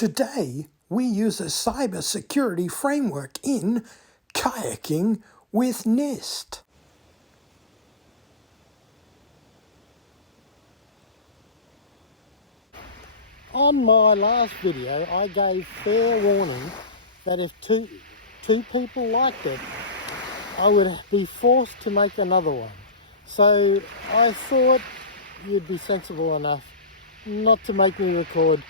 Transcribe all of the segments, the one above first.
Today, we use a cybersecurity framework in Kayaking with NIST. On my last video, I gave fair warning that if two people liked it, I would be forced to make another one. So I thought you'd be sensible enough not to make me record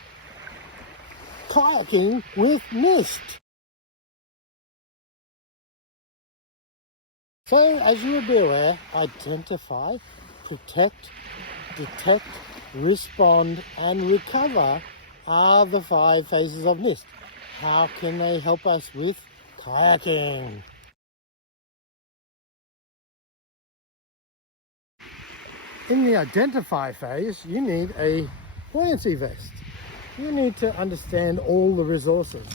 Kayaking with NIST. So, as you will be aware, identify, protect, detect, respond and recover are the 5 phases of NIST. How can they help us with kayaking? In the identify phase, you need a buoyancy vest. You need to understand all the resources,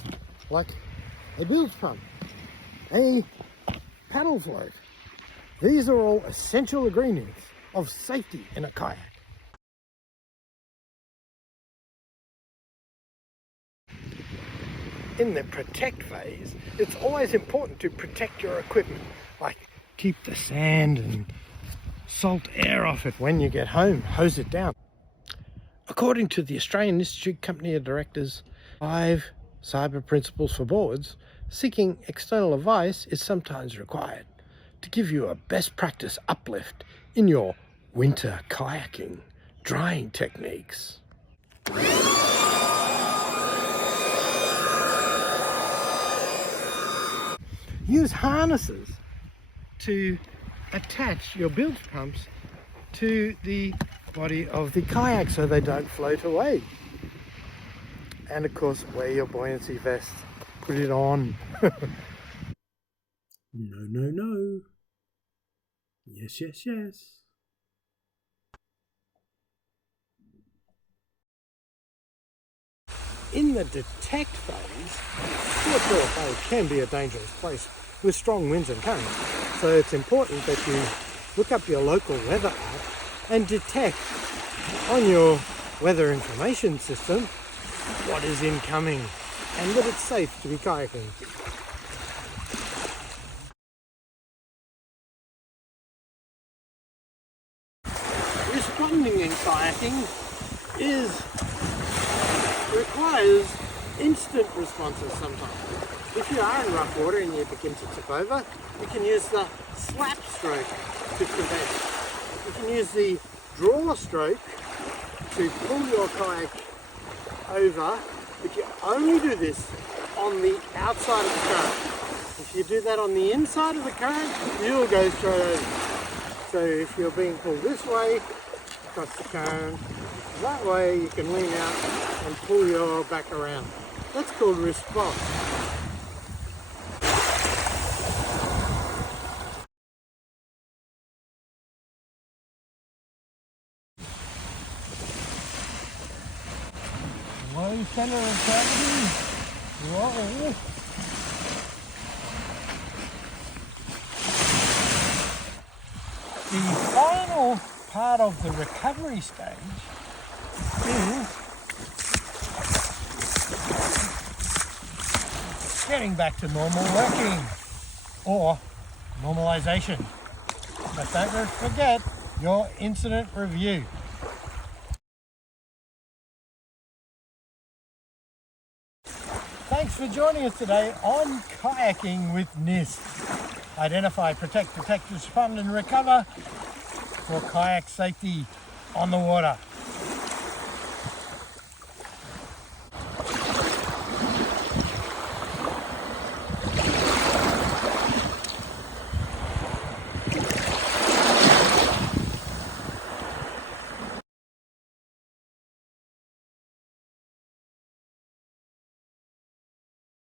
like a bilge pump, a paddle float. These are all essential ingredients of safety in a kayak. In the protect phase, it's always important to protect your equipment, like keep the sand and salt air off it when you get home, hose it down. According to the Australian Institute Company of Directors' 5 cyber principles for boards, seeking external advice is sometimes required to give you a best practice uplift in your winter kayaking drying techniques. Use harnesses to attach your bilge pumps to the body of the kayak so they don't float away. And of course, wear your buoyancy vest. Put it on. No. Yes. In the detect phase, the offshore phase can be a dangerous place with strong winds and currents. So it's important that you look up your local weather app and detect on your weather information system what is incoming and that it's safe to be kayaking. Responding in kayaking requires instant responses sometimes. If you are in rough water and you begin to tip over, you can use the slap stroke to prevent. You can use the draw stroke to pull your kayak over, but you only do this on the outside of the current. If you do that on the inside of the current, you'll go straight over. So if you're being pulled this way, across the current, that way you can lean out and pull your back around. That's called response. Low center of gravity. Roll. The final part of the recovery stage is getting back to normal working or normalization. But don't forget your incident review. Thanks for joining us today on Kayaking with NIST. Identify, protect, respond and recover for kayak safety on the water.